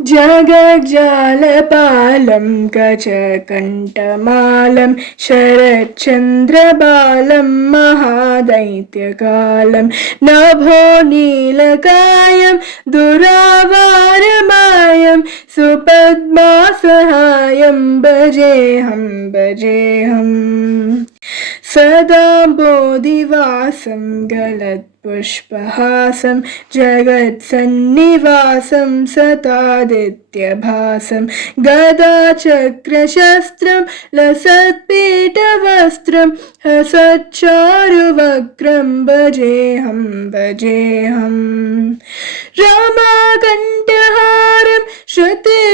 जगज्जालपालं गजकण्ठमालं शरच्चन्द्रबालं महादैत्यकालं नभोनीलकायं दुरावारमायं सुपद्मासहायं भजेऽहं भजेऽहम् सदा बोधिवासं गलत्पुष्पहासं जगत्सन्निवासं सतादित्यभासं गदाचक्रशस्त्रं लसत्पीठवस्त्रं हसच्चारुवक्त्रं भजेऽहं भजेऽहम् रामाकण्ठहारं श्रुतिव्रातसारं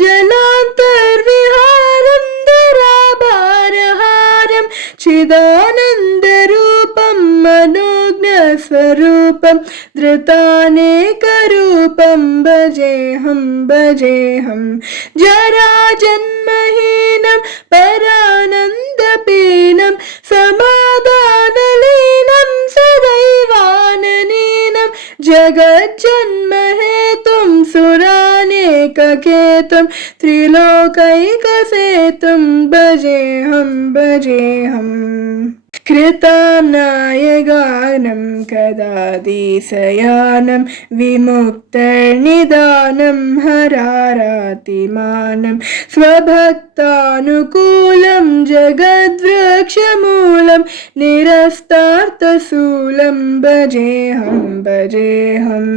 जलान्तर्विहारं धराभारहारं चिदानन्दरूपं मनोज्ञस्वरूपं धृतानेकरूपं भजेऽहं भजेऽहं जराजन्महीनं परानन्दपीनं समाधानलीनं सदैवाननीनं जगज्जन्महेतुं सुरानेककेतुं त्रिलोकैकसेतुं भजेऽहं भजेऽहम् कृताम्नायगानं कदादिशयानं विमुक्तनिदानं हरारातिमानं स्वभक्तानुकूलं जगद्वृक्षमूलं निरस्तार्थशूलं भजेऽहं भजेऽहम्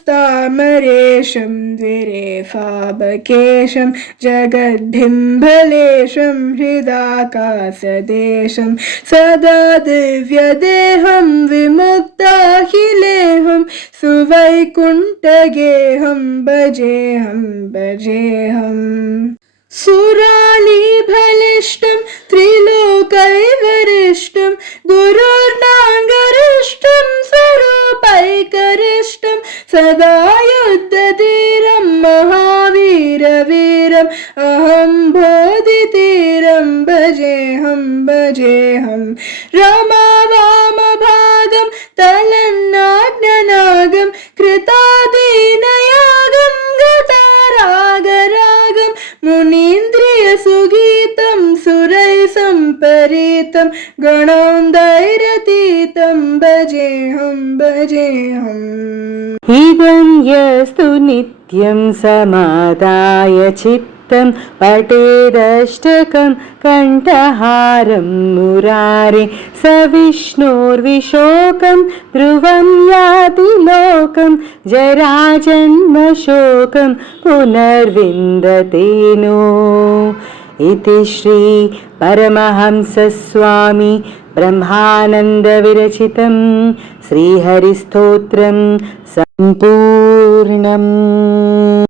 समस्तामरेशं द्विरेफाबकेशं जगद्बिम्बलेशं हृदाकाशदेशं सदा दिव्यदेहं विमुक्ताखिलेहं सुवैकुण्ठगेहं भजेऽहं भजेऽहम् सुरालीबलिष्ठं त्रिलोकैवरिष्ठं गुरुर्नाङ्गरिष्ठं स्वरूपैकरिष्ठं सदा युद्धधीरं महावीरवीरम् अहं बोधितीरं भजेऽहं भजेऽहं रमावामभागं तलन्नाग्ननागं कृतादीनयागं गतारागरागं मुनीन्द्रियसुगीतं सुरैः सम्परीतं गणौन्दैरतीतं भजेऽहं भजेऽहम् इदं यस्तु नित्यं समादाय चित्तं पठेदष्टकं कण्ठहारं मुरारे स विष्णोर्विशोकं ध्रुवं याति लोकं जराजन्मशोकं पुनर्विन्दते नो इति श्री परमहंसस्वामी ब्रह्मानन्दविरचितं श्रीहरिस्तोत्रं सम्पूर्णम्।